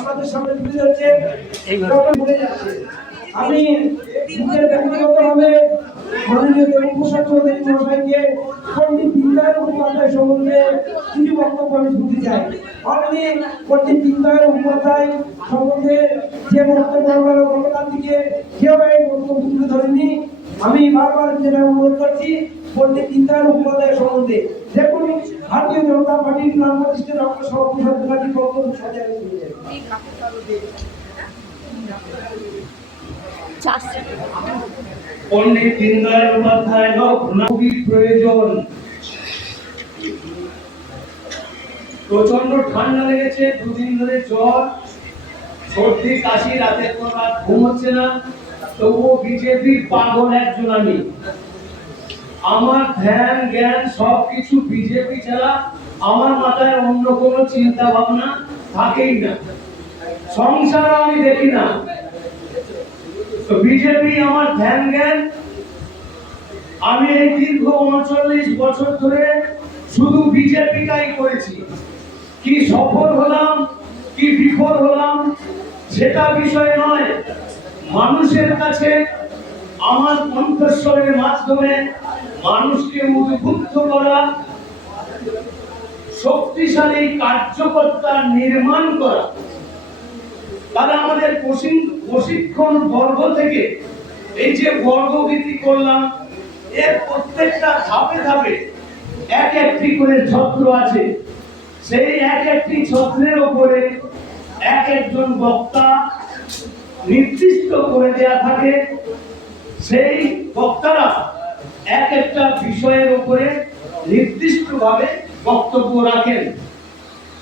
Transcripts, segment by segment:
আমাদের সামনে তুলে ধরছে বলে যাচ্ছে। আমি নিজের ব্যক্তিগতভাবে মাননীয় দেবপ্রসাদ চৌধুরী মহাশয়কে পণ্ডিত দীনদয়াল উপাধ্যায় সম্বন্ধে কিছু বক্তব্য আমি শুনতে চাই। আমি পণ্ডিত দীনদয়াল উপাধ্যায় সম্বন্ধে যে বক্তব্য গতকাল থেকে কেউ এই বক্তব্য তুলে ধরেনি, আমি বারবার যেটা অনুরোধ করছি পণ্ডিত দীনদয়াল উপাধ্যায় সম্বন্ধে দেখুন ভারতীয় জনতা পার্টির নাম প্রতিষ্ঠা ডক্টর সর্বপ্রসাদ মুখার্জি বক্তব্য সাজায় পণ্ডিত দীনদয়াল উপাধ্যায় খুবই প্রয়োজন। প্রচন্ড ঠান্ডা লেগেছে, দুদিন ধরে জ্বর, সর্দি, কাশি, রাতের পর রাত ঘুম হচ্ছে না, তবুও বিজেপির পাগল একজন আমি। আমার ধ্যান জ্ঞান সবকিছু বিজেপি ছাড়া আমার মাথায় অন্য কোনো চিন্তা ভাবনা থাকেই না, সংসার আমি দেখি না। তো বিজেপি আমার ধ্যান জ্ঞান। আমি এই দীর্ঘ 39 বছর ধরে শুধু বিজেপিটাই করেছি। কি সফল হলাম কি বিফল হলাম সেটা বিষয় নয়, মানুষের কাছে আমার কণ্ঠস্বরের মাধ্যমে মানুষকে উদ্বুদ্ধ করা, শক্তিশালী কার্যকর্তা নির্মাণ করা। তারা আমাদের প্রশিক্ষণ বর্গ থেকে এই যে বর্গগীতি করলাম, এর প্রত্যেকটা ধাপে ধাপে এক একটি করে ছত্র আছে। সেই এক একটি ছত্রের উপরে এক একজন বক্তা নির্দিষ্ট করে দেয়া থাকে। সেই বক্তারা এক একটা বিষয়ের উপরে নির্দিষ্টভাবে বক্তব্য রাখেন।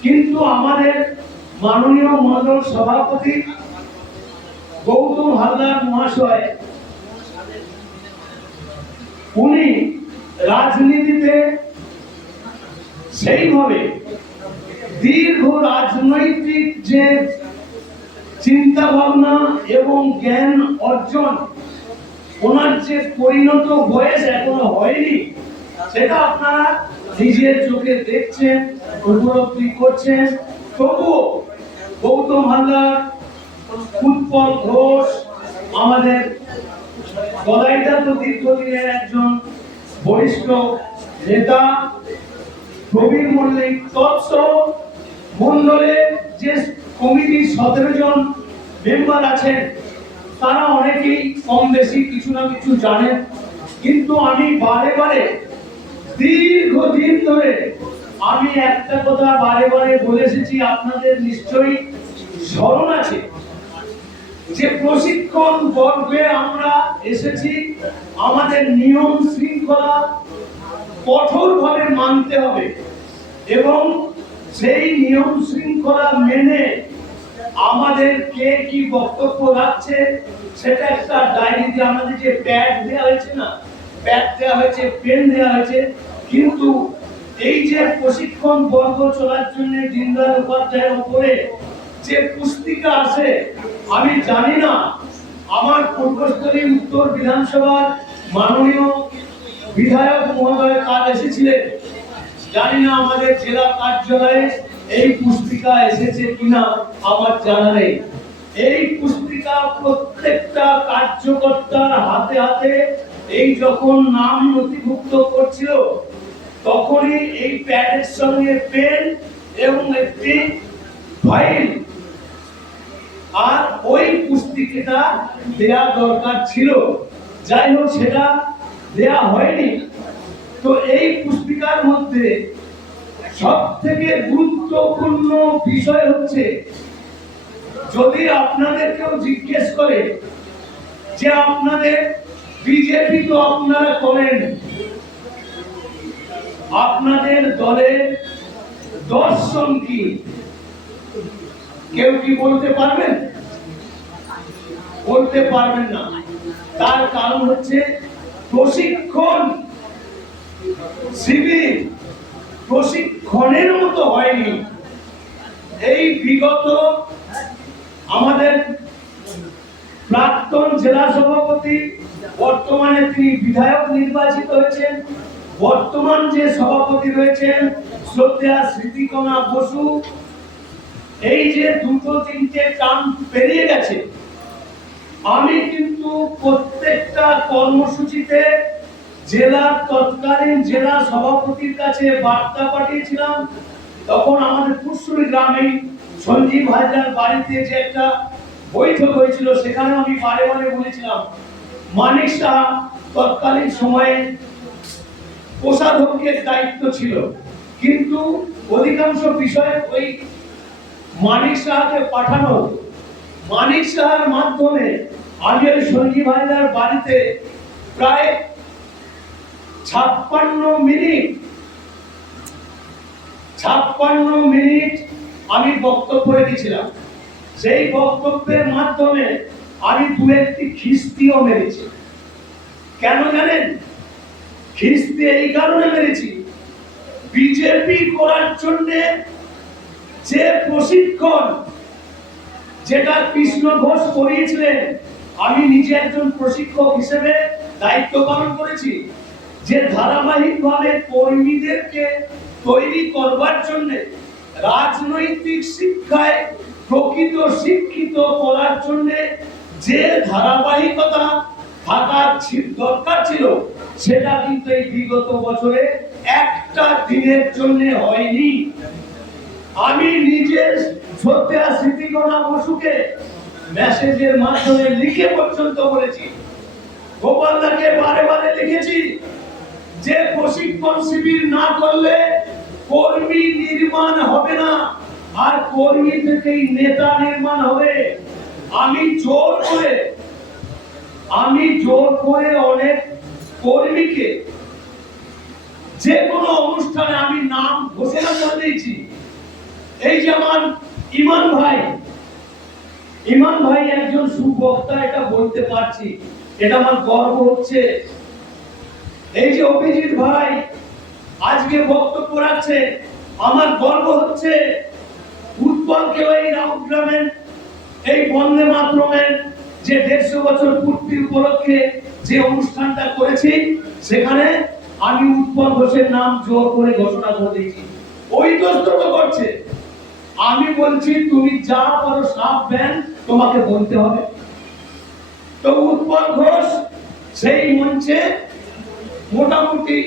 কিন্তু আমাদের মাননীয় মণ্ডল সভাপতি গৌতম হালদার মহাশয়, উনি রাজনীতিতে সেইভাবে দীর্ঘ রাজনৈতিক যে চিন্তা ভাবনা এবং জ্ঞান অর্জন, ওনার যে পরিণত বয়স এখনো হয়নি, সেটা আপনারা নিজের চোখে দেখছেন, উপলব্ধি করছেন। তবুও গৌতম হালদার, উৎপল ঘোষ, আমাদের গদাইটা তো দীর্ঘদিনের একজন বরিষ্ঠ নেতা, প্রবীর মল্লিক, তৎসহ মন্ডলের যে কমিটির 17 জন মেম্বার আছেন, তারা অনেকেই কম বেশি কিছু না কিছু জানেন। কিন্তু আমি বারে বারে দীর্ঘদিন ধরে আমি একটা কথা বারে বারে বলে এসেছি, আপনাদের নিশ্চয়ই স্মরণ আছে, যে প্রশিক্ষণ পর্বে আমরা এসেছি, আমাদের নিয়ম শৃঙ্খলা কঠোরভাবে মানতে হবে এবং সেই নিয়ম শৃঙ্খলা মেনে আমাদের কে কি বক্তব্য রাখছে সেটা একটা ডায়েরিতে, আমাদের যে প্যাড দেওয়া হয়েছে না, প্যাড দেওয়া হয়েছে, পেন দেওয়া হয়েছে, কিন্তু এই যে প্রশিক্ষণ বর্গ চলার জন্য দীনদয়াল উপাধ্যায়ের উপরে যে পুস্তিকা আছে, আমি জানি না আমার পূর্বস্থলী উত্তর বিধানসভার মাননীয় বিধায়ক মহোদয় কাল এসেছিলেন, জানি না আমাদের জেলা কার্যালয়ে এই পুস্তিকা এসেছে কিনা আমার জানা নেই। এই পুস্তিকা প্রত্যেকটা কার্যকর্তার হাতে হাতে এই যখন নাম নথিভুক্ত করছিল, তখনই এই প্যাডের সঙ্গে পেন এবং একটি ফাইল আর ওই পুস্তিকাটা দেয়া দরকার ছিল। যাই হোক, সেটা দেয়া হয়নি। তো এই পুস্তিকার মধ্যে সব থেকে গুরুত্বপূর্ণ বিষয় হচ্ছে, যদি আপনাদের কেউ জিজ্ঞেস করে যে আপনাদের বিজেপি তো আপনারা করেন, আপনাদের দলের দর্শন কি, কেউ কি বলতে পারবেন? বলতে পারবেন না। তার কারণ হচ্ছে প্রশিক্ষণ শিবির প্রশিক্ষণের মতো হয়নি। এই বিগত আমাদের প্রাক্তন জেলা সভাপতি, বর্তমানে তিনি বিধায়ক নির্বাচিত হয়েছেন, বর্তমান যে সভাপতি রয়েছেন শ্রদ্ধেয়া স্মৃতিকণা বসু, এই যে দুটো তিনটে টার্ম পেরিয়ে গেছে, আমি কিন্তু প্রত্যেকটা কর্মসূচিতে জেলার তৎকালীন জেলা সভাপতির কাছে বার্তা পাঠিয়েছিলাম। তখন আমাদের পুরসুরি গ্রামে সঞ্জীব হাজরার বাড়িতে যে একটা বৈঠক হয়েছিল, সেখানে আমি বারে বারে বলেছিলাম, মানিক সাহা তৎকালীন সময়ে কোষাধ্যক্ষের দায়িত্ব ছিল, কিন্তু অধিকাংশ বিষয়ে ওই মানিক সাহাকে পাঠানো হতো। মানিক সাহার মাধ্যমে আমি ওই সঞ্জীব হাজরার বাড়িতে প্রায় 56 মিনিট আমি বক্তব্য রেখেছিলাম। সেই বক্তব্যের মাধ্যমে আমি দু একটি খিস্তিও মেরেছি। কেন জানেন? খিস্তি এই কারণে মেরেছি, বিজেপি করার জন্য যে প্রশিক্ষণ যেটা কৃষ্ণ ঘোষ করিয়েছিলেন, আমি নিজে একজন প্রশিক্ষক হিসেবে দায়িত্ব পালন করেছি। যে ধারাবাহিকভাবে কর্মীদেরকে তৈরি করবার জন্য, রাজনৈতিক শিক্ষায় প্রকৃত শিক্ষিত করার জন্য যে ধারাবাহিকতা থাকার দরকার ছিল, সেটা কিন্তু এই বিগত বছরে একটা দিনের জন্য হয়নি। আমি নিজে শ্রদ্ধেয় স্মৃতিকণা বসুকে মেসেজের মাধ্যমে লিখে পর্যন্ত বলেছি, গোপালদাকে বারে বারে লিখেছি যে প্রশিক্ষণ শিবির না করলে কর্মী নির্মাণ হবে না, আর কর্মী থেকেই নেতা নির্মাণ হবে। আমি জোর করে অনেক কর্মীকে যে কোনো অনুষ্ঠানে আমি নাম ঘোষণা করে দিয়েছি। এই যে আমার ইমান ভাই একজন সুবক্তা, এটা বলতে পারছি, এটা আমার গর্ব হচ্ছে। এই যে অভিজিৎ ভাই আজকে বক্তব্য রাখছে, আমার গর্ব হচ্ছে। উৎপলকে এই রাউন্ডগ্রামের এই বন্দে মাতরমের যে 150 বছর পূর্তি উপলক্ষে যে অনুষ্ঠানটা করেছি, সেখানে আমি উৎপল ঘোষের নাম জোর করে ঘোষণা করে দিয়েছি। ওই দোস্ত করছে, আমি বলছি তুমি যা পারো সাপ ব্যান তোমাকে বলতে হবে। তো উৎপল ঘোষ সেই মঞ্চে মোটামুটি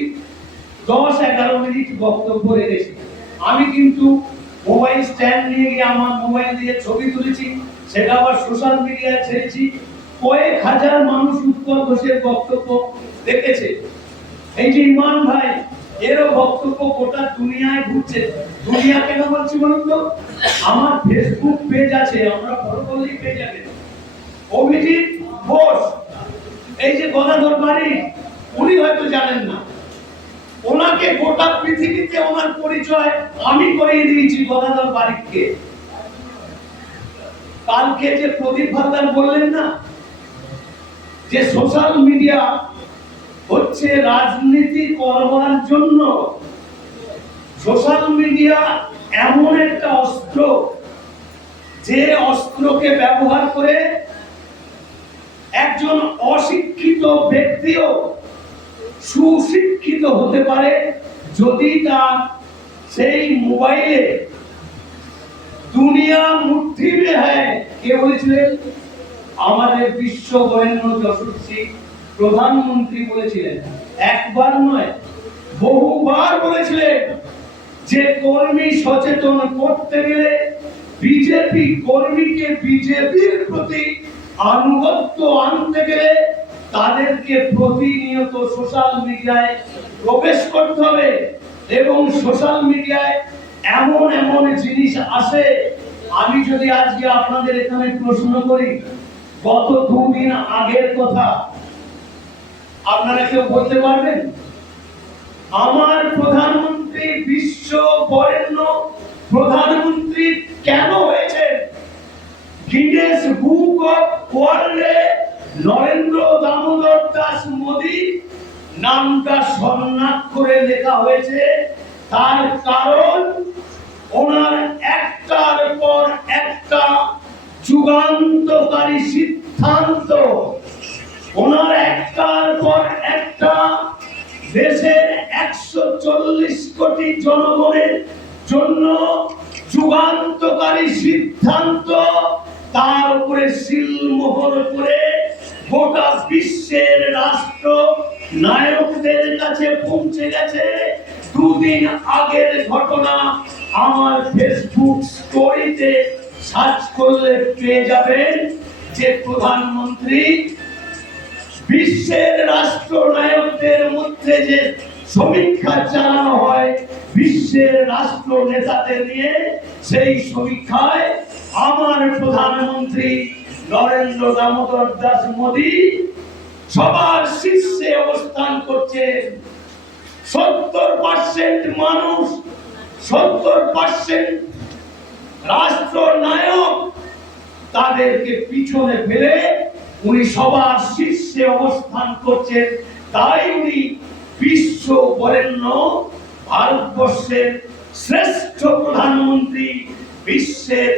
10-11 মিনিট বক্তব্য রেখেছি। আমি কিন্তু মোবাইল স্ট্যান্ড নিয়ে গিয়ে আমার মোবাইল দিয়ে ছবি তুলেছি, সেটা আবার সোশ্যাল মিডিয়ায় ছেড়েছি। কয়েক হাজার মানুষ উৎপল ঘোষের বক্তব্য দেখেছে। এই যে ইমান ভাই, এরও বক্তব্য গোটা দুনিয়ায় ঘুরছে। দুনিয়া কেন বলছি বলুন তো? আমার ফেসবুক পেজ আছে, আমরা ফলো করলেই পেয়ে যাবেন। অভিজিৎ ঘোষ, এই যে গদাধর বাড়ি, উনি হয়তো জানেন না, ওনাকে গোটা পৃথিবীতে ওনার পরিচয় আমি করিয়ে দিয়েছি গদাধর বাড়িকে। কালকে যে প্রদীপ ভান্ডার বললেন না যে সোশ্যাল মিডিয়া হচ্ছে রাজনীতি করবার জন্য, সোশ্যাল মিডিয়া এমন একটা অস্ত্র, যে অস্ত্রকে ব্যবহার করে একজন অশিক্ষিত ব্যক্তিও সুশিক্ষিত হতে পারে, যদি তার সেই মোবাইলে দুনিয়া মুঠি মে হ্যায়। কে বলেছিলেন? আমাদের বিশ্ব বরেণ্য যশস্বী প্রধানমন্ত্রী বলেছিলেন, একবার নয় বহুবার বলেছিলেন যে কর্মী সচেতন করতে গেলে বিজেপি কর্মীকে বিজেপির প্রতি আনুগত্য আনতে গেলে তাদেরকে প্রতিনিয়ত সোশ্যাল মিডিয়ায় প্রবেশ করতে হবে। এবং সোশ্যাল মিডিয়ায় এমন এমন জিনিস আসে, আমি যদি আজকে আপনাদের এখানে প্রশ্ন করি, গত 2 দিন আগের কথা আপনারা কেউ বলতে পারবেন? আমার প্রধানমন্ত্রী বিশ্ব বরেণ্য প্রধানমন্ত্রী কেন হয়েছে? গিনেস বুক অফ ওয়ার্ল্ডে নরেন্দ্র দামোদর দাস মোদী নামটা স্বর্ণাক্ষরে করে লেখা হয়েছে। তার কারণ ওনার একটার পর একটা যুগান্তকারী সিদ্ধান্ত, ওনার একটার পর একটা দেশের 140 কোটি জনগণের জন্য যুগান্তকারী সিদ্ধান্ত তার উপরে সিলমোহর করে গোটা বিশ্বের রাষ্ট্র নায়কদের কাছে পৌঁছে গেছে। দুদিন আগের ঘটনা আমার ফেসবুক স্টোরিতে সার্চ করলে পেয়ে যাবেন যে প্রধানমন্ত্রী বিশ্বের রাষ্ট্রনায়কদের মধ্যে যে সমীক্ষা চালানো হয় বিশ্বের রাষ্ট্র নেতাদের নিয়ে, সেই সমীক্ষায় আমার প্রধানমন্ত্রী নরেন্দ্র দামোদর দাস মোদী সবার শীর্ষে অবস্থান করছে। 70% মানুষ, 70% রাষ্ট্রনায়ক তাদেরকে পিছনে ফেলে উনি সবার শীর্ষে অবস্থান করছেন। তাই উনি বিশ্ব বরেণ্য, ভারতবর্ষের শ্রেষ্ঠ প্রধানমন্ত্রী, বিশ্বের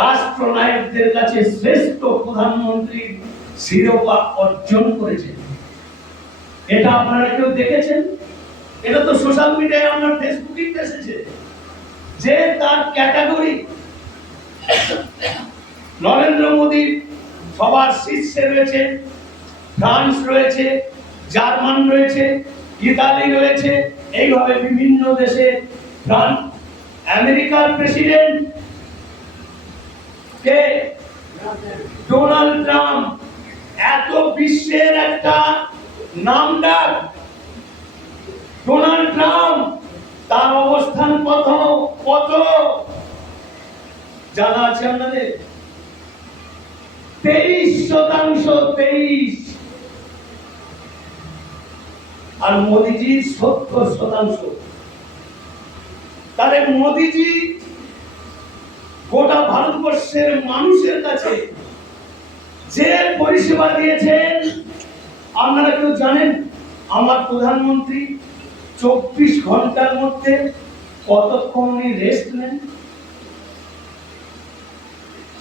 রাষ্ট্রনায়কদের কাছে শ্রেষ্ঠ প্রধানমন্ত্রীর শিরোপা অর্জন করেছেন। এটা আপনারা কেউ দেখেছেন? এটা তো সোশ্যাল মিডিয়ায় আপনার ফেসবুকে এসেছে যে তার ক্যাটাগরি নরেন্দ্র মোদী সবার শীর্ষে রয়েছে, ফ্রান্স রয়েছে, জার্মান রয়েছে, ইতালি রয়েছে, এইভাবে বিভিন্ন দেশে। ফ্রান্স, আমেরিকার প্রেসিডেন্ট কে ডোনাল্ড ট্রাম্প, এত বিশ্বের একটা নামডাক ডোনাল্ড ট্রাম্প, তার অবস্থান কত কত জানা আছে আপনাদের? 23%, 23। আর মোদীজি 70%। তাহলে মোদীজি গোটা ভারতবর্ষের মানুষের কাছে যে পরিষেবা দিয়েছেন, আপনারা কেউ জানেন আমার প্রধানমন্ত্রী 24 ঘন্টার মধ্যে কতক্ষণ রেস্ট নেন?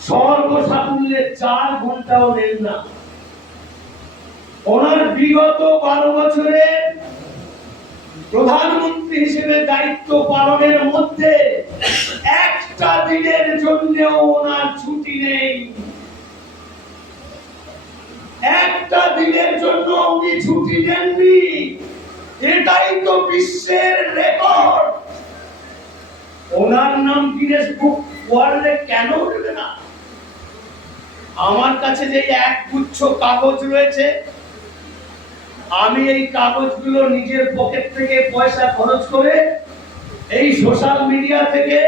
সর্বসাকুল্যে 4 ঘন্টাও নেন না। ওনার বিগত 12 বছরের প্রধানমন্ত্রী হিসেবে দায়িত্ব পালনের মধ্যে একটা দিনের জন্যও ওনার ছুটি নেই। একটা দিনের জন্য উনি ছুটি নেননি। এটাই তো বিশ্বের রেকর্ড। ওনার নাম গিনেস বুক ওয়ার্ল্ডে কেন উঠবে না? আমার কাছে যে এক গুচ্ছ কাগজ রয়েছে, আমি এই কাগজগুলো নিজের পকেট থেকে পয়সা খরচ করে এই সোশ্যাল মিডিয়া থেকে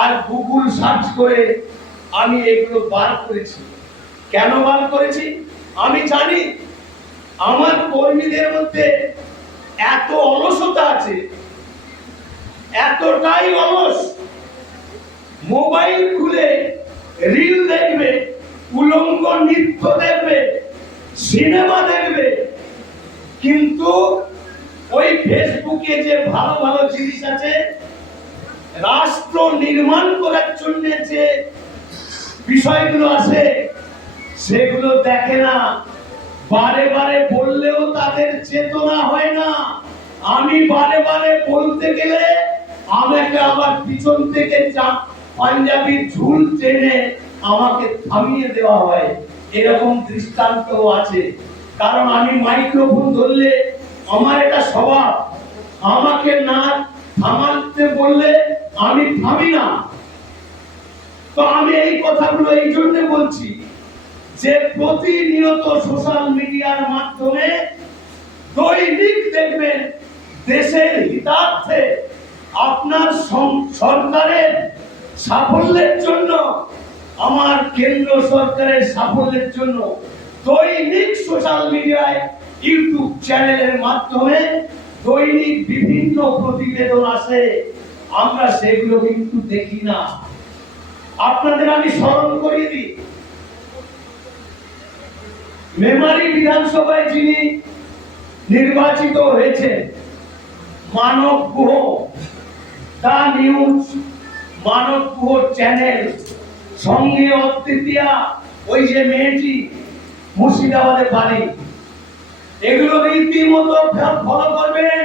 আর গুগল সার্চ করে আমি এগুলো বার করেছি। কেন বার করেছি? আমি জানি আমার কর্মীদের মধ্যে এত অলসতা আছে, এতটাই অলস, মোবাইল খুলে রিল দেখবে, উলঙ্গ নৃত্য দেখবে, সিনেমা দেখবে, কিন্তু ওই ফেসবুকে যে ভালো ভালো জিনিস আছে, রাষ্ট্র নির্মাণ করার জন্য যে বিষয়গুলো আছে সেগুলো দেখে না। বারে বারে বললেও তাদের চেতনা হয় না। আমি বারে বারে বলতে গেলে আমাকে আবার পিছন থেকে পাঞ্জাবি ঝুল টেনে আমাকে থামিয়ে দেওয়া হয়। এরকম দৃষ্টান্ত আছে। কারণ আমি মাইক্রোফোন ধরলে আমার এটা স্বভাব, আমাকে না থামাতে বললে আমি থামি না। তো আমি এই কথাগুলো এই জন্য বলছি যে প্রতিনিয়ত সোশ্যাল মিডিয়ার মাধ্যমে দৈনিক দেখবেন দেশের হিতার্থে, আপনার সরকারের সাফল্যের জন্য, আমার কেন্দ্র সরকারের সাফল্যের জন্য দৈনিক সোশ্যাল মিডিয়ায়, ইউটিউব চ্যানেলের মাধ্যমে দৈনিক বিভিন্ন প্রতিবেদন আসে। আমরা সেগুলো কিন্তু দেখি না। আপনাদের আমি স্মরণ করিয়ে দিই, মেমারি বিধানসভায় যিনি নির্বাচিত হয়েছে, Manab Guha, the news, Manab Guha channel, সঙ্গে অদ্বিতীয়া, ওই যে মেয়েটি মুর্শিদাবাদে বাড়ি, এগুলো রীতিমতো ফলো করবেন।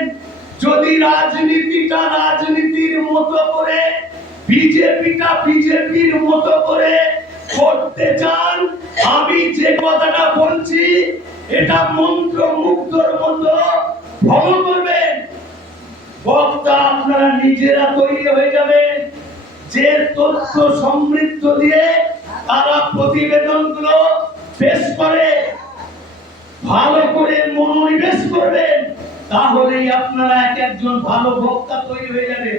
যদি রাজনীতিটা রাজনীতির মতো করে বিজেপিটা বিজেপির মতো করে করতে চান, আমি যে কথাটা বলছি এটা মন্ত্র মুগ্ধর মতো ফলো করবেন। বক্তা আপনারা নিজেরা তৈরি হয়ে যাবেন, যে তথ্য সমৃদ্ধ দিয়ে তারা প্রতিবেদনগুলো পেশ করে ভালো করে মনোনিবেশ করবেন, তাহলেই আপনারা এক একজন ভালো বক্তা তৈরি হয়ে যাবে।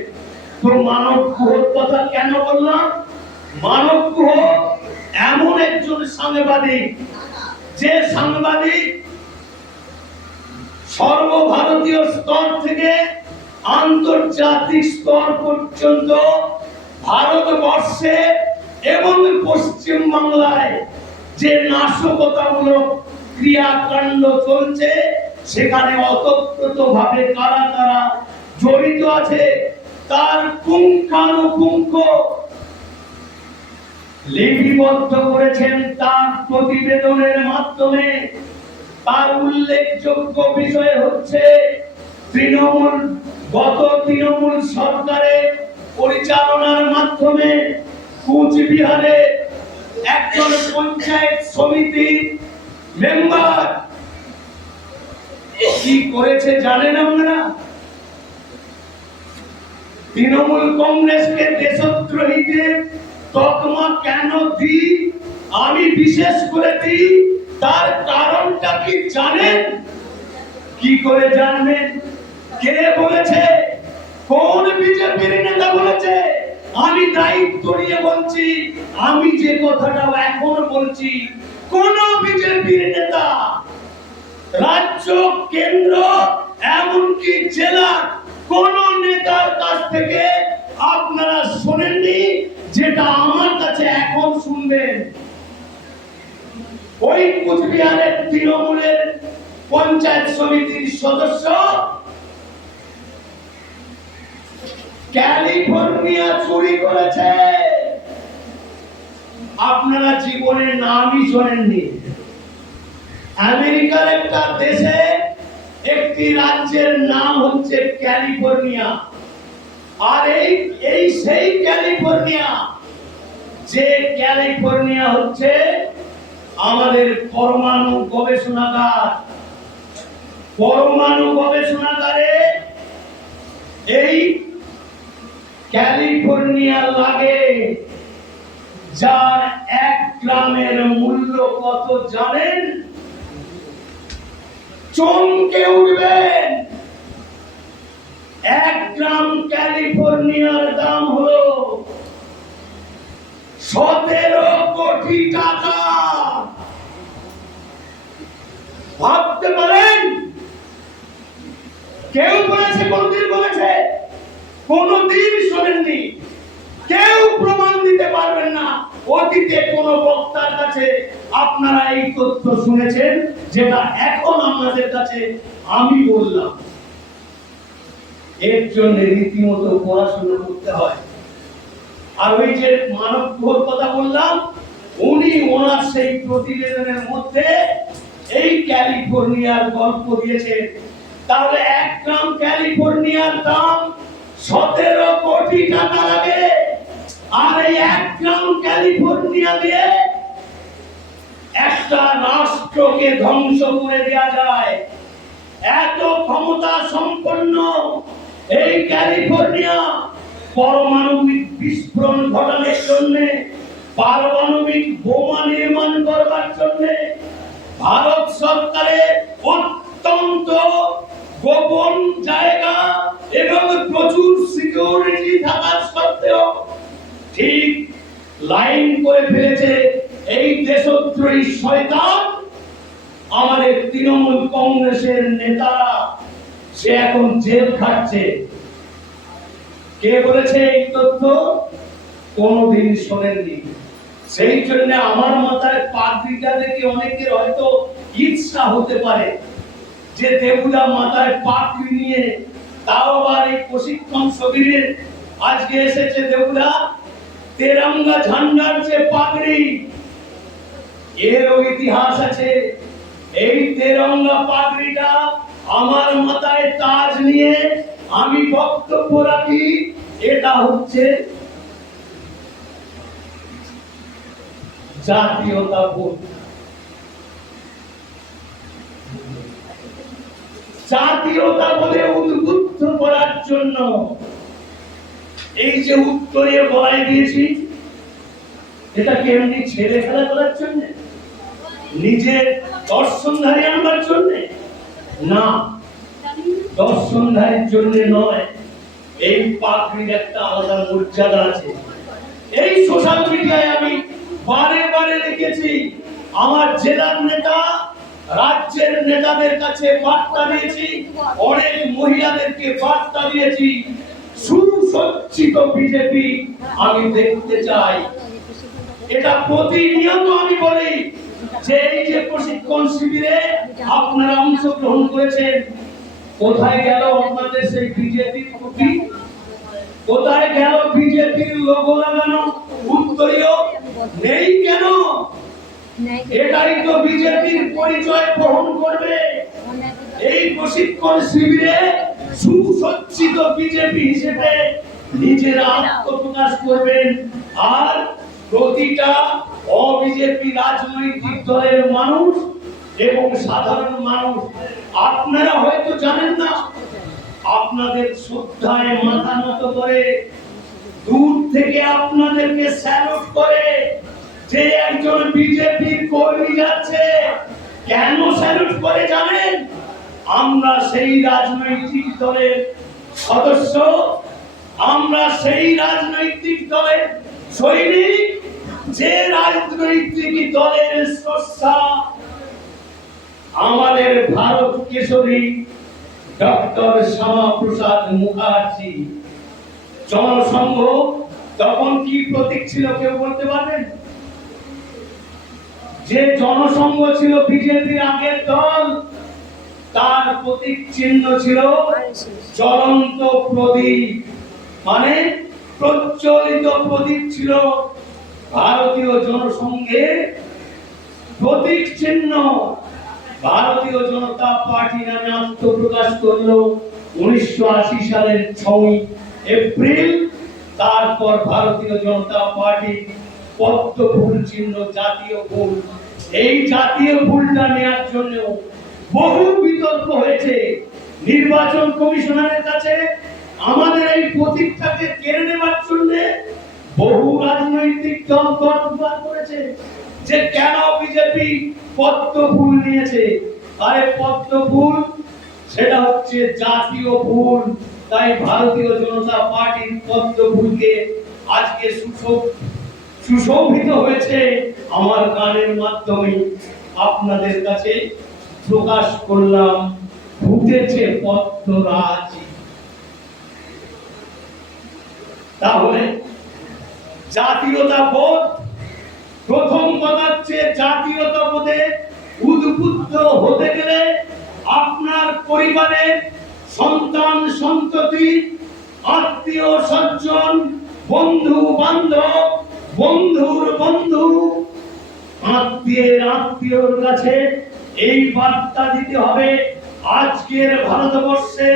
তো মানব গুহর কথা কেন বললাম? মানব গুহ এমন একজন সাংবাদিক, যে সাংবাদিক সর্বভারতীয় স্তর থেকে আন্তর্জাতিক স্তর পর্যন্ত ভারতবর্ষে এবং পশ্চিম বাংলায় যে নাশকতামূলক ক্রিয়াকাণ্ড চলছে সেখানে অতপ্রতভাবে কারা কারা জড়িত আছে তার পুঙ্খানুপুঙ্খ লিপিবদ্ধ করেছেন তার প্রতিবেদনের মাধ্যমে। তার উল্লেখযোগ্য বিষয় হচ্ছে তৃণমূল সরকারের পরিচালনার মাধ্যমে কুচবিহারে একজন পঞ্চায়েত সমিতির মেম্বার কি করেছে জানেন আপনারা? তৃণমূল কংগ্রেসকে দেশদ্রোহীদের তকমা কেন দিই, আমি বিশেষ করে দিই, তার কারণটা কি জানেন? কি করে জানবেন? কে বলেছে? কোন বিজেপির নেতা বলেছে? আমি দায়িত্ব নিয়ে বলছি, আমি যে কথাটা এখন বলছি কোন বিজেপির নেতা, রাজ্য, কেন্দ্র, এমনকি জেলা কোন নেতার কাছ থেকে আপনারা শোনেননি, যেটা আমার কাছে এখন শুনবেন। ওই কুচবিহারের তৃণমূলের পঞ্চায়েত সমিতির সদস্য ক্যালিফোর্নিয়া চুরি করেছে। আপনারা জীবনে নামই শোনেননি। আমেরিকার একটা দেশে একটি রাজ্যের নাম হচ্ছে ক্যালিফোর্নিয়া, আর এই সেই ক্যালিফোর্নিয়া, যে ক্যালিফোর্নিয়া হচ্ছে আমাদের পরমাণু গবেষণাগার। পরমাণু গবেষণাগারে এই ক্যালিফোর্নিয়া লাগে, যার 1 গ্রামের মূল্য কত জানেন? চমকে উঠবেন। 1 গ্রাম ক্যালিফোর্নিয়ার দাম হলো 17 কোটি টাকা। ভাবতে পারেন? কেউ বলেছে? কোনদিন বলেছে? কোনদিন শোনেননি। কেউ প্রমাণ দিতে পারবেন না অতীতে কোন বক্তার কাছে আপনারা এই তথ্য শুনেছেন, যেটা এখন আমাদের কাছে আমি বললাম। এর জন্য রীতিমতো পড়াশোনা করতে হয়। আর ওই যে মানব গুহর কথা বললাম, উনি ওনার সেই প্রতিবেদনের মধ্যে এই ক্যালিফোর্নিয়ার গল্প দিয়েছেন। তাহলে 1 গ্রাম ক্যালিফোর্নিয়ার দাম 17 কোটি টাকা লাগে। আর এই 1 গ্রাম ক্যালিফোর্নিয়া দিয়ে একটা রাষ্ট্রকে ধ্বংস করে দেওয়া যায়। এত ক্ষমতা সম্পন্ন এই ক্যালিফোর্নিয়া পারমাণবিক বিস্ফোরণ ঘটানোর জন্য, পারমাণবিক বোমা নির্মাণ করবার জন্য ভারত সরকারের অত্যন্ত গোপন জায়গা এবং প্রচুর সিকিউরিটি থাকার সত্ত্বেও ঠিক লাইন করে ফেলেছে এই দেশদ্রোহী শয়তান আমাদের তৃণমূল কংগ্রেসের নেতারা। সে এখন জেল খাটছে। কে বলেছে এই তথ্য? কোনদিন শোনেননি। সেই জন্য আমার মাথায় পাগড়িটা দেখে অনেকের হয়তো ঈর্ষা হতে পারে, যে দেবুদা মাথায় পাগড়ি নিয়ে, তাও আবার এই প্রশিক্ষণ শিবিরে আজকে এসেছে দেবুদা, তেরঙ্গা ঝান্ডার যে পাগড়ি, এরও ইতিহাস আছে। এই তেরঙ্গা পাগড়িটা আমার মাথায় তাজ নিয়ে আমি বক্তব্য রাখি। এটা হচ্ছে জাতীয়তাবোধ। জাতীয়তাবোধে উদ্বুদ্ধ করার জন্য এই যে উত্তরে বলাই দিয়েছি, এটা কি এমনি ছেলে খেলা করার জন্য, নিজের দর্শনধারী আনবার জন্য না, দর্শনধারীর জন্য নয়। এই পাগড়ির একটা আলাদা মর্যাদা আছে। এই সোশ্যাল মিডিয়ায় আমি বারে বারে লিখেছি, আমার জেলার নেতা, রাজ্যের নেতাদের কাছে বার্তা দিয়েছি, অনেক মহিলাদেরকে বার্তা দিয়েছি, সুসজ্জিত বিজেপি আমি দেখতে চাই। এটা প্রতিনিয়ত আমি বলি যে এই যে প্রশিক্ষণ শিবিরে আপনারা অংশগ্রহণ করেছেন, কোথায় গেল আপনাদের সেই বিজেপির প্রতীক? কোথায় গেল বিজেপির লোগো লাগানো উত্তরীয়? নেই কেন? এটাই তো বিজেপির পরিচয় বহন করবে। এই প্রশিক্ষণ শিবিরে সুসজ্জিত বিজেপি হিসেবে নিজেরা আত্মপ্রকাশ করবেন। আর প্রতিটা অবিজেপি রাজনৈতিক দলের মানুষ এবং সাধারণ মানুষ, আপনারা হয়তো জানেন না, আপনাদের শ্রদ্ধায় মাথা নত করে, দূর থেকে আপনাদেরকে স্যালুট করে যে একজন বিজেপির কর্মী যাচ্ছে। কেন স্যালুট করে জানেন? আমরা সেই রাজনৈতিক দলের সদস্য, আমরা সেই রাজনৈতিক দলের সৈনিক, যে রাজনৈতিক দলের স্রষ্টা আমাদের ভারত কেশরী ডক্টর শ্যামাপ্রসাদ মুখার্জি। জনসংঘ তখন কি প্রতীক ছিল কেউ বলতে পারবেন? যে জনসংঘ ছিল বিজেপির আগের দল, তার প্রতীক চিহ্ন ছিল জ্বলন্ত প্রদীপ, মানে প্রজ্বলিত প্রদীপ ছিল ভারতীয় জনসংঘের প্রতীক চিহ্ন। ভারতীয় জনতা পার্টি নামে আত্মপ্রকাশ করলো 1980 সালের 6 এপ্রিল। তারপর ভারতীয় জনতা পার্টি পদ্ম ফুল চিহ্ন, জাতীয় ফুল। এই জাতীয় ফুলটা নেওয়ার জন্য বহু বিতর্ক হয়েছে নির্বাচন কমিশনারের কাছে। আমাদের এই প্রতীকটাকে কেড়ে নেওয়ার জন্য বহু রাজনৈতিক দল তৎপর করেছে যে কেন বিজেপি পদ্ম ফুল নিয়েছে। আরে পদ্ম ফুল সেটা হচ্ছে জাতীয় ফুল, তাই ভারতীয় জনতা পার্টির পদ্ম ফুলকে আজকে সুশোভিত হয়েছে আমার গানের মাধ্যমে আপনাদের কাছে প্রকাশ করলাম। ফুটেছে পদ্মরাজ। তাহলে জাতীয়তাবোধ, প্রথম কথা হচ্ছে জাতীয়তাবোধে উদ্বুদ্ধ হতে গেলে আপনার পরিবারের সন্তান সন্ততি, আত্মীয় স্বজন, বন্ধু বান্ধব, বন্ধুর বন্ধু, আত্মীয়র কাছে এই বার্তা দিতে হবে। আজকের ভারতবর্ষে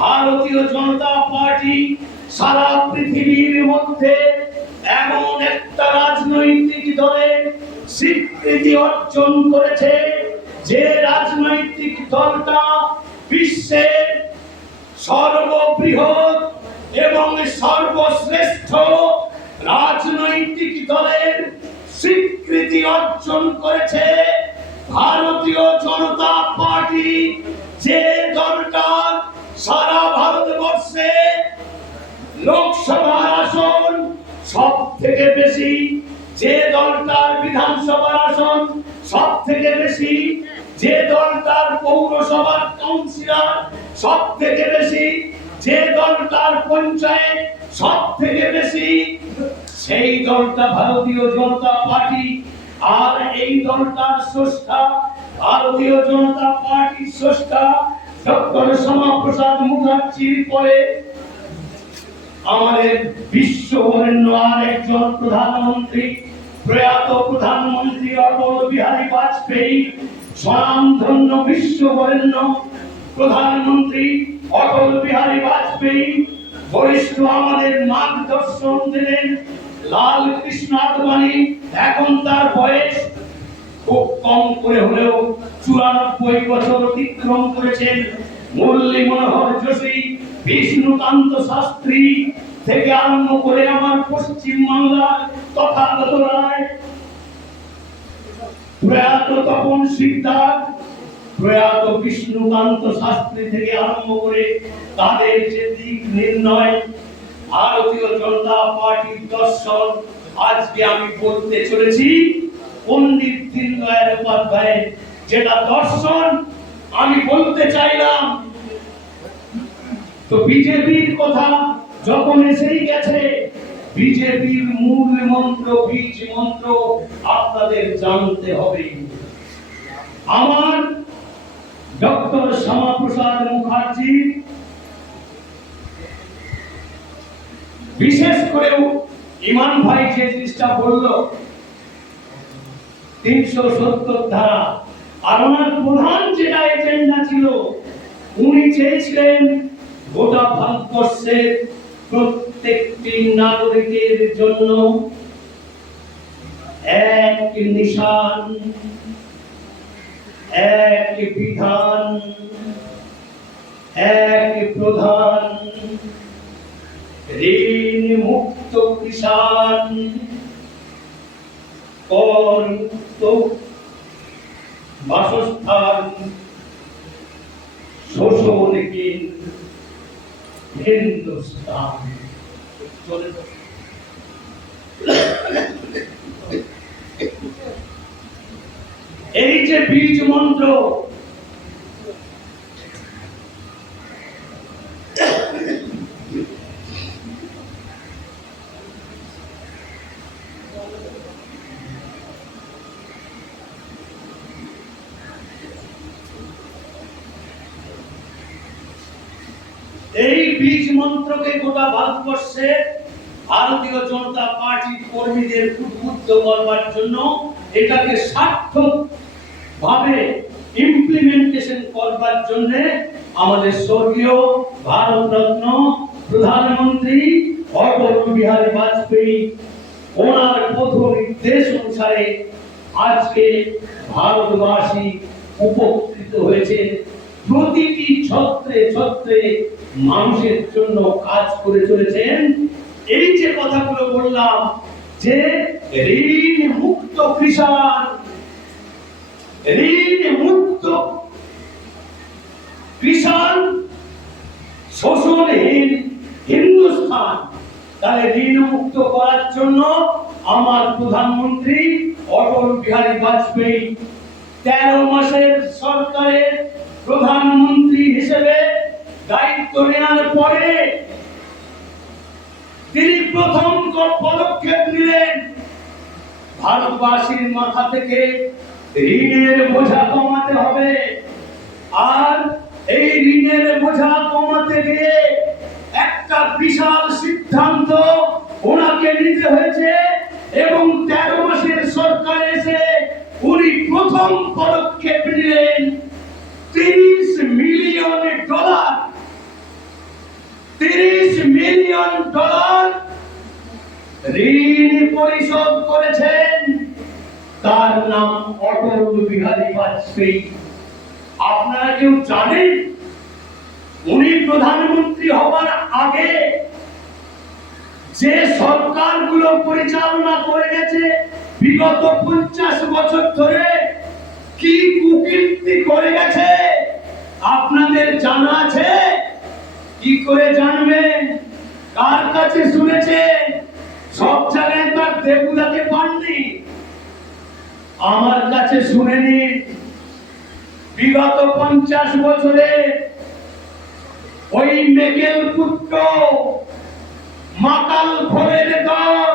ভারতীয় জনতা পার্টি সারা পৃথিবীর মধ্যে এমন একটা রাজনৈতিক দলের স্বীকৃতি অর্জন করেছে যে রাজনৈতিক দলটা বিশ্বের সর্ববৃহৎ এবং সর্বশ্রেষ্ঠ রাজনৈতিক দলের স্বীকৃতি অর্জন করেছে। ভারতীয় জনতা পার্টি যে দলটা সারা ভারতবর্ষে লোকসভার আসন সব থেকে বেশি, যে দলটার বিধানসভার আসন সব থেকে বেশি, যে দলটার পৌরসভার কাউন্সিলর সব থেকে বেশি, যে দলটার পঞ্চায়েত সব থেকে বেশি, সেই দলটা ভারতীয় জনতা পার্টি। আর এই দলটার স্রষ্টা ভারতীয় জনতা পার্টির স্রষ্টা ডক্টর শ্যামাপ্রসাদ মুখার্জির পরে আমাদের বিশ্ববরেণ্য আর একজন প্রধানমন্ত্রী, প্রয়াত প্রধানমন্ত্রী অটল বিহারী বাজপেয়ী, স্বনামধন্য বিশ্ববরেণ্য প্রধানমন্ত্রী অটল বিহারী বাজপেয়ী বরিষ্ঠ আমাদের মার্গদর্শন দিলেন, লাল কৃষ্ণ আদবানি, এখন তার বয়স খুব কম করে হলেও 94 বছর অতিক্রম করেছেন। মুরলী মনোহর যোশী, বিষ্ণুকান্ত শাস্ত্রী থেকে আরম্ভ করে আমার পশ্চিম বাংলার তথাগত রায়, প্রয়াত তপন শিকদার, প্রয়াত বিষ্ণুকান্ত শাস্ত্রী থেকে আরম্ভ করে তাদের যে দিক নির্ণয়, ভারতীয় জনতা পার্টির দর্শন, আজকে আমি বলতে চলেছি পণ্ডিত দীনদয়াল উপাধ্যায়ের যেটা দর্শন আমি বলতে চাইলাম। তো বিজেপির কথা যখন এসেই গেছে, বিজেপির মূল মন্ত্র, বীজ মন্ত্র আপনাদের জানতে হবে। আমার ডক্টর শ্যামাপ্রসাদ মুখার্জি বিশেষ করে ইমান ভাই যে জিনিসটা বলল 370 ধারা, আর ওনার প্রধান যেটা এজেন্ডা ছিল, উনি চেয়েছিলেন গোটা ভারতবর্ষের প্রত্যেকটি নাগরিকের জন্য এক নিশান, এক বিধান, এক প্রধান, ঋণ মুক্ত কিষান, কর মুক্ত বাসস্থান, শোষণহীন হিন্দুস্তান। এই যে বীজ মন্ত্র, এই বীজ মন্ত্রকে গোটা ভারতবর্ষে ভারতীয় জনতা পার্টির কর্মীদের উদ্বুদ্ধ করবার জন্য, এটাকে সার্থক ভাবে ইমপ্লিমেন্টেশন করবার জন্য আমাদের স্বর্গীয় ভারতরত্ন প্রধানমন্ত্রী অটল বিহারী বাজপেয়ী ওনার পথ নির্দেশ অনুসারে আজকে ভারতবাসী উপকৃত হয়েছে। প্রতিটি ছত্রে ছত্রে মানুষের জন্য কাজ করে চলেছেন। এই যে কথাগুলো বললাম, যে ঋণ মুক্ত কিষান, ঋণ মুক্ত কিষান, শোষণহীন হিন্দুস্তান, তাহলে ঋণ মুক্ত করার জন্য আমার প্রধানমন্ত্রী অটল বিহারী বাজপেয়ী 13 মাসের সরকারের প্রধানমন্ত্রী হিসেবে দায়িত্ব নেওয়ার পরে তিনি প্রথম পদক্ষেপ নিলেন ভারতবাসীর মাথা থেকে ঋণের বোঝা কমাতে হবে। আর এই ঋণের বোঝা কমাতে গিয়ে একটা বিশাল সিদ্ধান্ত ওনাকে নিতে হয়েছে, এবং 13 মাসের সরকার এসে উনি প্রথম পদক্ষেপ নিলেন $30 মিলিয়ন, $30 মিলিয়ন ঋণ পরিশোধ করেছেন। তার নাম অটল বিহারী বাজপেয়ী। আপনারা কেউ জানেন উনি প্রধানমন্ত্রী হবার আগে যে সরকারগুলো পরিচালনা করে গেছে বিগত 50 বছর ধরে কি কুকীর্তি করে গেছে আপনাদের জানা আছে? কি করে জানবেন? কার কাছে শুনেছেন? সব জায়গায় তার দেবুদাকে পাননি, আমার কাছে শুনে নিন। বিগত 50 বছরে ওই মেঘেল পুত্র মাতাল ঘোরের দল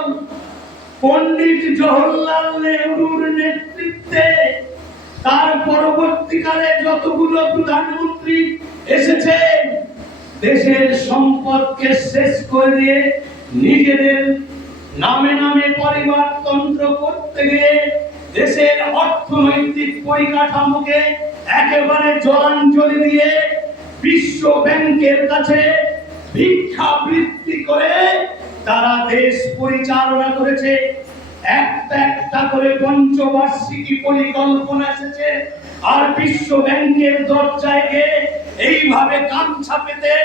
পণ্ডিত জওহরলাল নেহরুর নেতৃত্বে, তার পরবর্তীকালে যতগুলো প্রধানমন্ত্রী এসেছে, দেশের সম্পদকে শেষ করে দিয়ে নিজেদের নামে নামে পরিবারতন্ত্র করতে গিয়ে দেশের অর্থনৈতিক পরিকাঠামোকে একেবারে জলাঞ্জলি দিয়ে বিশ্ব ব্যাংকের কাছে ভিক্ষাবৃত্তি করে তারা দেশ পরিচালনা করেছে। একটা একটা করে পঞ্চবার্ষিকী পরিকল্পনা এসেছে, আর বিশ্ব ব্যাংকের দরজায় গিয়ে এইভাবে গামছা পেতে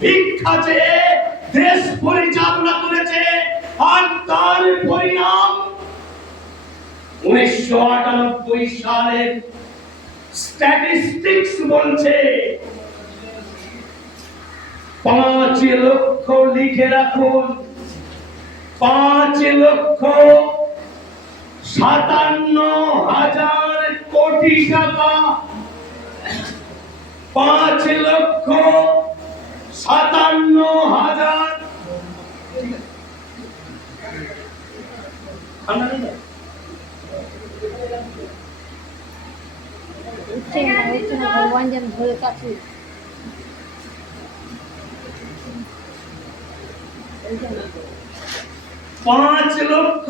ভিক্ষা চেয়ে দেশ পরিচালনা করেছে। আর তার পরিণাম 1998 সালের স্ট্যাটিস্টিক্স বলছে 5 লক্ষ, লিখে রাখুন, 5,57,000 কোটি টাকা, 5,57,000। ভগবান যেন ধরে কাছে 5 লক্ষ।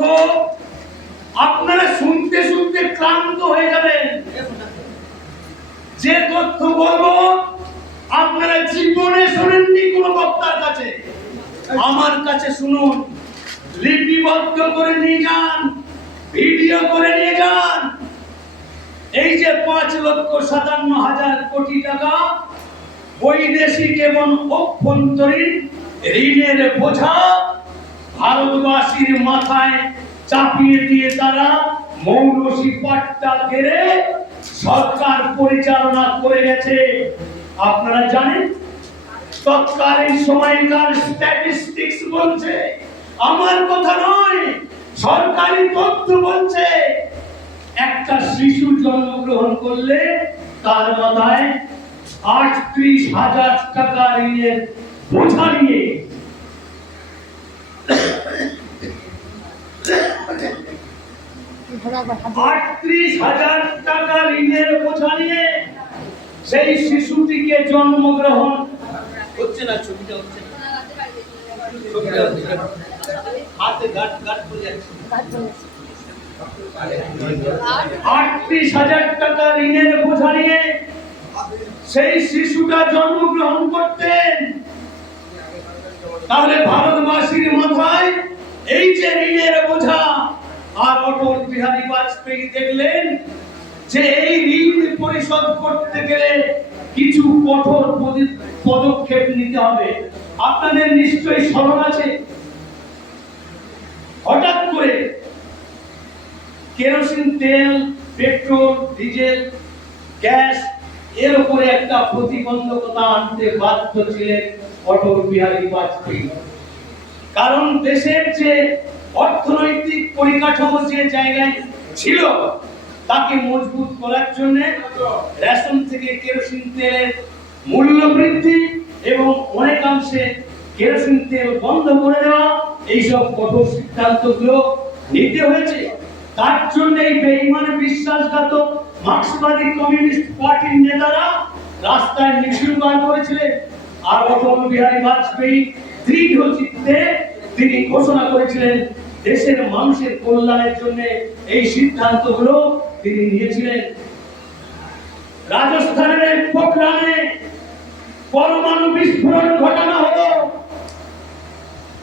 আপনারা শুনতে শুনতে ক্লান্ত হয়ে যাবেন। যে তথ্য বলবো আপনারা জীবনে শুনেননি কোন বক্তার কাছে, আমার কাছে শুনুন, লিপিবদ্ধ করে নিয়ে যান, ভিডিও করে নিয়ে যান। এই যে 5,57,000 কোটি টাকা বৈদেশিক এবং অভ্যন্তরীণ ঋণের বোঝা ভারতবাসীর মাথায় চাপিয়ে দিয়ে তারা মৌলসি পাট্টা কেড়ে সরকার পরিচালনা করে গেছে। আপনারা জানেন তৎকালীন সময়কার স্ট্যাটিস্টিক্স বলছে, আমার কথা নয়, সরকারি তথ্য বলছে, একটা শিশু জন্মগ্রহণ করলে তার মাথায় 38,000 টাকা ঋণের বোঝা নিয়ে 38,000 টাকা ঋণের বোঝা নিয়ে সেই শিশুটিকে জন্মগ্রহণ হচ্ছে না। ছবিটা হচ্ছে না, হাতে গাঁট পড়ে যাচ্ছে। 38,000 টাকা ঋণের বোঝা নিয়ে সেই শিশুটা জন্মগ্রহণ করতেন। তাহলে ভারতবাসীর মাথায় এই যে ঋণের বোঝা, আর অটল বিহারী বাজপেয়ী দেখলেন যে এই ঋণ পরিশোধ করতে গেলে কিছু কঠোর পদক্ষেপ নিতে হবে। আপনাদের নিশ্চয়ই স্মরণ আছে, হঠাৎ করে কেরোসিন তেল, পেট্রোল, ডিজেল, গ্যাস এর উপরে একটা প্রতিবন্ধকতা আনতে বাধ্য ছিলেন অটল বিহারী বাজপেয়ী। কারণ দেশের যে অর্থনৈতিক পরিকাঠামো যে জায়গায় ছিল তাকে মজবুত করার জন্য রেশন থেকে কেরোসিন তেলের মূল্য বৃদ্ধি এবং অনেকাংশে কেরোসিন তেল বন্ধ করে দেওয়া, এইসব কঠোর সিদ্ধান্তগুলো নিতে হয়েছে। তার জন্য এই বেঈমান বিশ্বাসঘাতক মার্ক্সবাদী কমিউনিস্ট পার্টির নেতারা রাস্তায় মিছিল বার করেছিলেন। আর অটল বিহারী বাজপেয়ী দৃঢ় চিত্তে তিনি ঘোষণা করেছিলেন দেশের মানুষের কল্যাণের জন্য এই সিদ্ধান্তগুলো তিনি নিয়েছিলেন। রাজস্থানের পোখরানে পরমাণু বিস্ফোরণ ঘটানো হলো।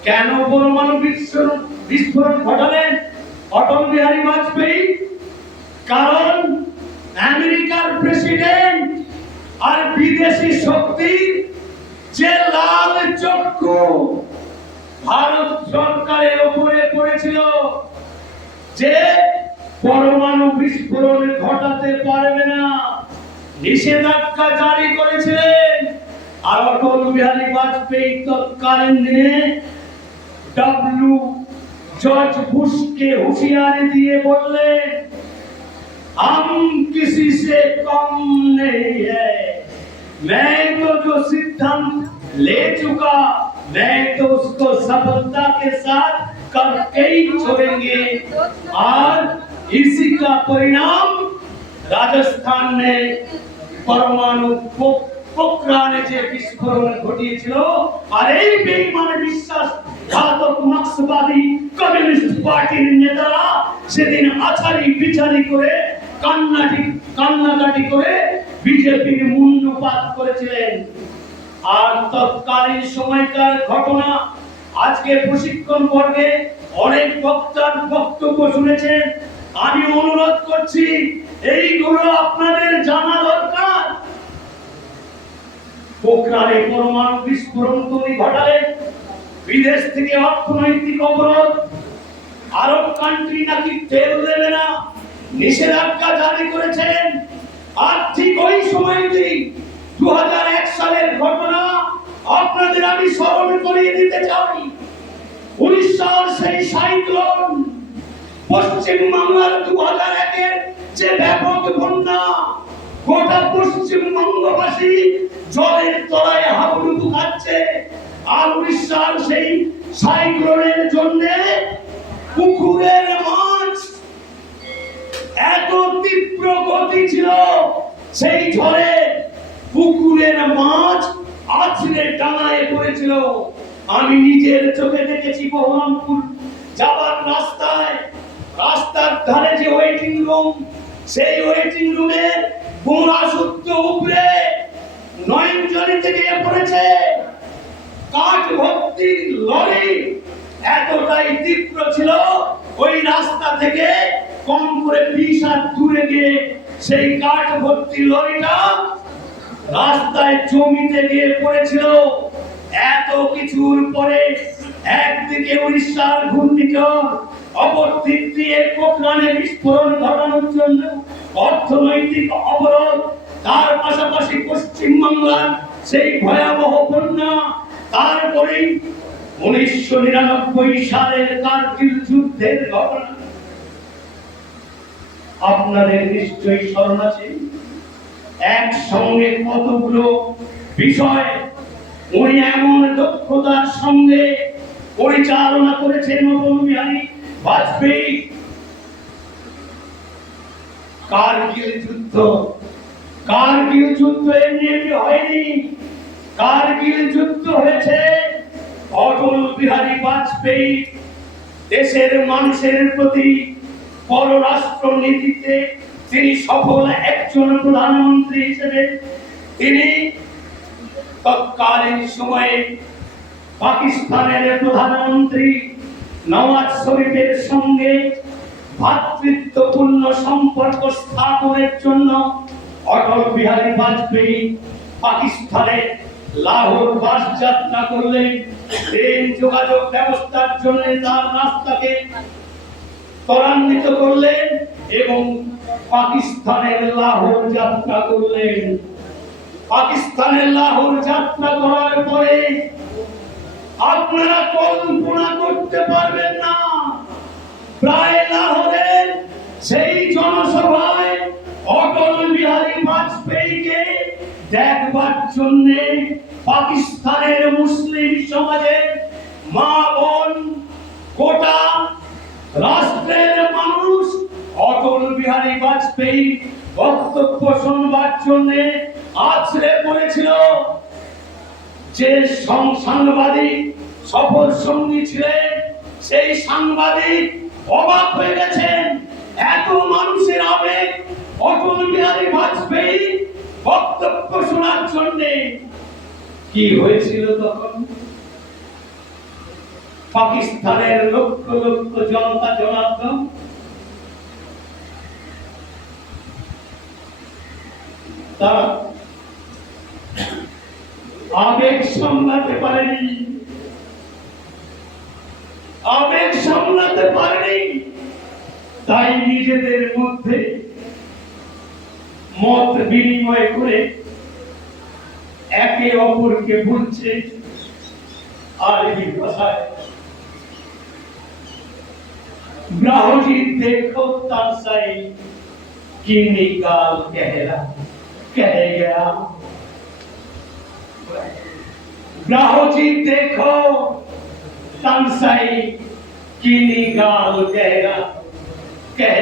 কেন পরমাণু বিস্ফোরণ ঘটালেন অটল বিহারী বাজপেয়ী? কারণ আমেরিকার প্রেসিডেন্ট আর বিদেশি শক্তির যে লাল চক্ষু ভারত সরকারের উপরে পড়েছিল, যে পরমাণু বিস্ফোরণ ঘটাতে পারবে না, নিষেধাজ্ঞা জারি করেছিলেন। আর অটল বিহারী বাজপেয়ী তৎকালীন দিনে जॉर्ज बुश के होशियारी दिए बोले हम किसी से कम नहीं है, मैं तो जो सिद्धांत ले चुका मैं तो उसको सफलता के साथ करके ही छोड़ेंगे। और इसी का परिणाम राजस्थान में परमाणु পোখরানে যে বিস্ফোরণ ঘটিয়েছিল। আর এই বেঈমান বিশ্বাসঘাতক মার্ক্সবাদী কমিউনিস্ট পার্টির নেতারা সেদিন আছাড়ি বিচারি করে কান্নাকাটি করে বিজেপির মুন্ডুপাত করেছিলেন। আর তৎকালীন সময়কার ঘটনা আজকে প্রশিক্ষণ পর্বে অনেক বক্তার বক্তব্য শুনেছেন। আমি অনুরোধ করছি এইগুলো আপনাদের জানা দরকার। পোখরানে পরমাণু বিস্ফোরণ তৈরি ঘটালেন, বিদেশ থেকে অর্থনৈতিক অবরোধ, আরব কান্ট্রি নাকি তেল দেবে না, নিষেধাজ্ঞা জারি করেছেন। আর ঠিক ওই সময়তেই 2001 সালের ঘটনা আপনাদের আমি স্মরণ করিয়ে দিতে চাই। 19 সাল সেই সাইক্লোন, পশ্চিম বাংলার 2001 এর যে ব্যাপক বন্যা, গোটা পশ্চিমবঙ্গবাসী জলের তলায় হাবুডুবু খাচ্ছে। আর 19 সাল সেই সাইক্লোনের জন্য পুকুরের মাছ এত তীব্র গতি ছিল, সেই ঝড়ে পুকুরের মাছ আছড়ে ডাঙায় পড়েছিল। আমি নিজের চোখে দেখেছি বহরমপুর যাওয়ার রাস্তার ধারে যে ওয়েটিং রুম, সেই ওয়েটিং রুমের গোড়া সূত্র উপরে নয়নজলি থেকে পড়েছে। কাঠ ভর্তি লরি এতটাই তীব্র ছিল, ওই রাস্তা থেকে কম করে 20 হাত দূরে গিয়ে সেই কাঠ ভর্তি লরিটা রাস্তায় জমিতে গিয়ে পড়েছিল। এত কিছুর পরে একদিকে উড়িষ্যার ঘূর্ণিঝড়, অপরদিক দিয়ে পোখরানে বিস্ফোরণ ঘটানোর জন্য অর্থনৈতিক অবরোধ, তার পাশাপাশি পশ্চিমবাংলার সেই ভয়াবহ বন্যা, তারপরে 1999 সালের কারগিল যুদ্ধের ঘটনা আপনাদের নিশ্চয়ই স্মরণ আছে। একসঙ্গে কতগুলো বিষয় উনি এমন দক্ষতার সঙ্গে পরিচালনা করেছেন অটল বিহারী বাজপেয়ী। কারগিল যুদ্ধ এমনি হয়নি। কারগিল যুদ্ধ হয়েছে অটল বিহারী বাজপেয়ী দেশের মানুষের প্রতি পররাষ্ট্র নীতিতে তিনি সফল একজন প্রধানমন্ত্রী হিসেবে তিনি তৎকালীন সময়ে পাকিস্তানের প্রধানমন্ত্রী নওয়াজ শরীফের সঙ্গে ভ্রাতৃত্বপূর্ণ সম্পর্ক স্থাপনের জন্য অটল বিহারী বাজপেয়ী পাকিস্তানে লাহোর বাস যাত্রা করলেন। ট্রেন যোগাযোগ ব্যবস্থার জন্য তার রাস্তাকে ত্বরান্বিত করলেন এবং পাকিস্তানের লাহোর যাত্রা করলেন। পাকিস্তানের লাহোর যাত্রা করার পরে আপনারা কল্পনা করতে পারবেন না, প্রায় লাহোরের সেই জনসভায় অটল বিহারী বাজপেয়ীকে দেখবার জন্য পাকিস্তানের মুসলিম সমাজের মা বোন, গোটা রাষ্ট্রের মানুষ অটল বিহারী বাজপেয়ী বক্তব্য শুনবার জন্য আছড়ে পড়েছিল। যে সাংবাদিক সফর সঙ্গী ছিলেন, সেই সাংবাদিক অবাক হয়ে গেছেন, এত মানুষের আবেগ অটল বিহারী বাজপেয়ী বক্তব্য শোনার জন্য। কি হয়েছিল তখন? পাকিস্তানের লক্ষ লক্ষ জনতা জনার্দন তারা আবেগ সামলাতে পারেনি, তাই নিজেদের মধ্যে মত বিনিময় করে একে অপরকে বলছে আরবি ভাষায়, ब्राहोजी देखो तारसाई की निकाल कह गया। ब्राहोजी देखो तारसाई की निकाल कह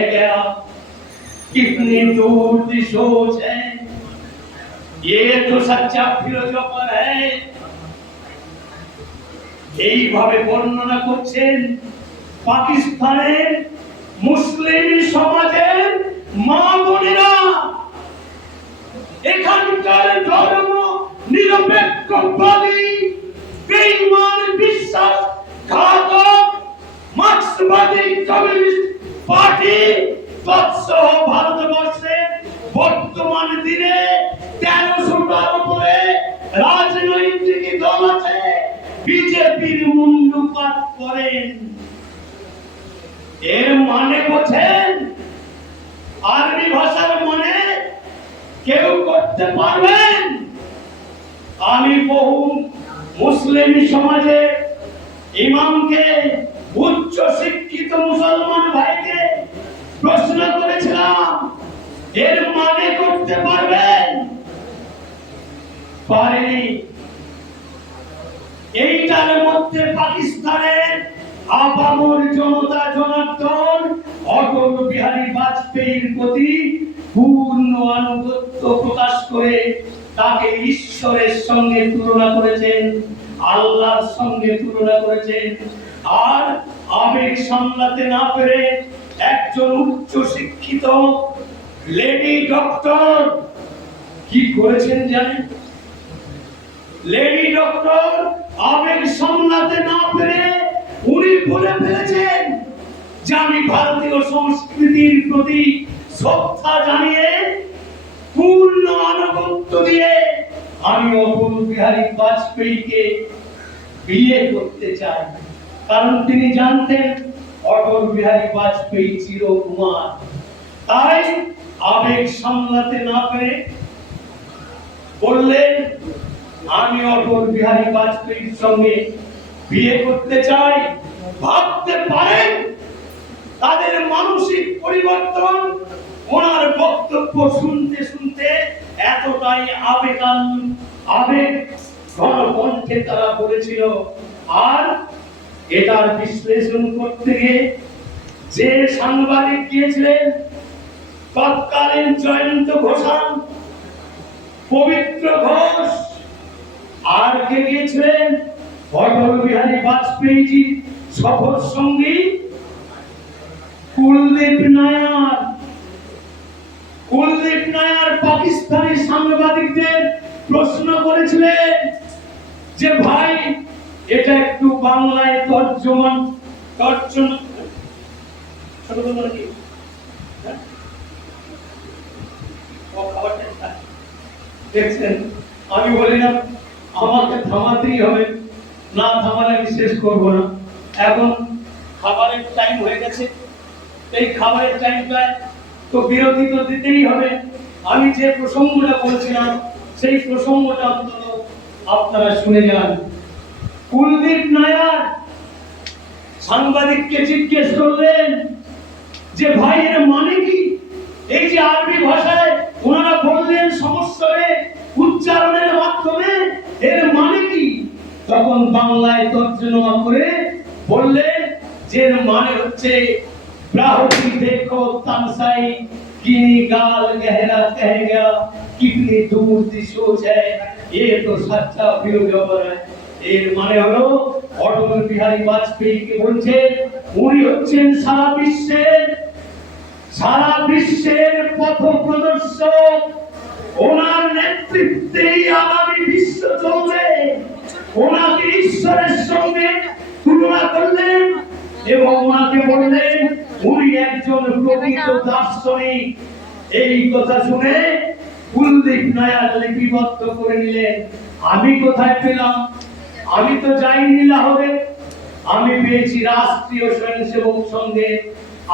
गया। कितनी दूर की सोच है, ये तो सच्चा फिलोसोफर है। এইভাবে বর্ণনা করছেন পাকিস্তানের মুসলিম সমাজের মা বোনেরা। এখানকার ধর্ম নিরপেক্ষবাদী বেঈমান বিশ্বাস ঘাতক মার্ক্সবাদী কমিউনিস্ট পার্টি তৎসহ ভারতবর্ষে বর্তমান দিনে 1300টার উপরে রাজনৈতিক দল আছে। বিজেপির মুন্ডুপাত করেন, এর মানে বোঝেন? আরবি ভাষার মানে কেউ করতে পারবেন? আমি বহু মুসলিম সমাজে ইমামকে, উচ্চ শিক্ষিত মুসলমান ভাইকে প্রশ্ন করেছিলাম, এর মানে করতে পারবেন? পারেনি। এইটার মধ্যে পাকিস্তানের আপামর জনতা জনার্দন অটল বিহারী বাজপেয়ীর প্রতি পূর্ণ আনুগত্য প্রকাশ করে তাকে ঈশ্বরের সঙ্গে তুলনা করেছেন, আল্লাহর সঙ্গে তুলনা করেছেন। আর আবেগ সামলাতে না পেরে একজন উচ্চ শিক্ষিত লেডি ডক্টর কি করেছেন জানেন? লেডি ডক্টর আবেগ সামলাতে না পেরে উনি বলে ফেলেছেন যে আমি ভারতীয় সংস্কৃতির প্রতি শ্রদ্ধা জানিয়ে পূর্ণ আনুগত্য দিয়ে আমি অটল বিহারী বাজপেয়ীকে বিয়ে করতে চাই। কারণ তিনি জানতেন অটল বিহারী বাজপেয়ী চিরকুমার। তাই আবেগ সামলাতে না পেরে বললেন আমি অটল বিহারী বাজপেয়ীর সঙ্গে বিয়ে করতে চাই। ভাবতে পারেন তাদের মানসিক পরিবর্তন। ওনার বক্তব্য শুনতে শুনতে এতটাই আবেগ ঘনকণ্ঠে তারা বলেছিল। আর এটার বিশ্লেষণ করতে গিয়ে যে সাংবাদিক গিয়েছিলেন তৎকালীন জয়ন্ত ঘোষাল, পবিত্র ঘোষ, আর কে গিয়েছিলেন অটল বিহারী বাজপেয়ী সফর সঙ্গী কুলদীপ নায়ার। কুলদীপ নায়ার পাকিস্তানি সাংবাদিকদের প্রশ্ন করেছিলেন যে ভাই এটা একটু বাংলায় তর্জমা দেখছেন। আমি বলি না আমাকে থামাতেই হবে, না থামালে আমি শেষ করবো না। এখন খাবারের টাইম হয়ে গেছে, এই খাবারের টাইমটায় তো বিরতি তো দিতেই হবে। আমি যে প্রসঙ্গটা বলছিলাম সেই প্রসঙ্গটা অন্তত আপনারা শুনে যান। কুলদীপ নায়ার সাংবাদিককে জিজ্ঞেস করলেন যে ভাই এর মানে কি? এই যে আরবি ভাষায় ওনারা বললেন সমস্বরে উচ্চারণের মাধ্যমে, এর মানে কি? তখন বাংলায় তর্জমা করে বললেন যে এর মানে হচ্ছে ब्राहुटी देखो तमसाई किनी गाल गहरा कह गया कितनी दूर की सोच है ये तो सच्चा फिलोसोफर है। এর মানে হলো অটল বিহারী বাজপেয়ীকে বলছেন উনি হচ্ছেন সারা বিশ্বের পথ প্রদর্শক। ওনার নেতৃত্বেই আগামী বিশ্ব চলবে। ওনাকে ঈশ্বরের সঙ্গে তুলনা করলেন এবং ওনাকে বললেন উনি একজন প্রকৃত দার্শনিক। এই কথা শুনে কুলদীপ নায়ার লিপিবদ্ধ করে নিলেন। আমি কোথায় পেলাম? আমি তো যাইনি লাহোরে, আমি পেয়েছি রাষ্ট্রীয় স্বয়ংসেবক সংঘে।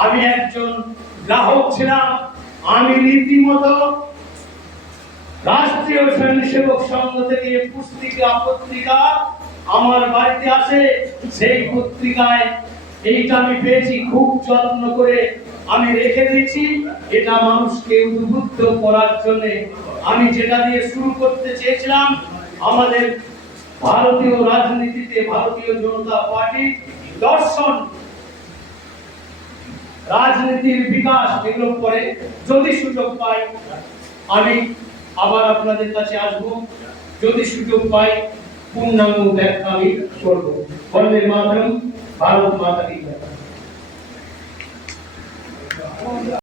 আমি একজন গ্রাহক ছিলাম। আমি রীতিমতো রাষ্ট্রীয় স্বয়ংসেবক সংঘ থেকে পুস্তিকা পত্রিকা আমার বাড়িতে আসে। সেই পত্রিকায় এইটা আমি পেয়েছি, খুব যত্ন করে আমি রেখে দিয়েছি। এটা মানুষকে উদ্বুদ্ধ করার জন্য আমি যেটা দিয়ে শুরু করতে চেয়েছিলাম, আমাদের ভারতীয় রাজনীতিতে ভারতীয় জনতা পার্টি দর্শন, রাজনীতির বিকাশ, এগুলো পরে যদি সুযোগ পাই আমি আবার আপনাদের কাছে আসবো। যদি সুযোগ পাই পূর্ণাঙ্গ ব্যাখ্যা আমি করবো। বন্দে মাতরম, ভারত মাতা কি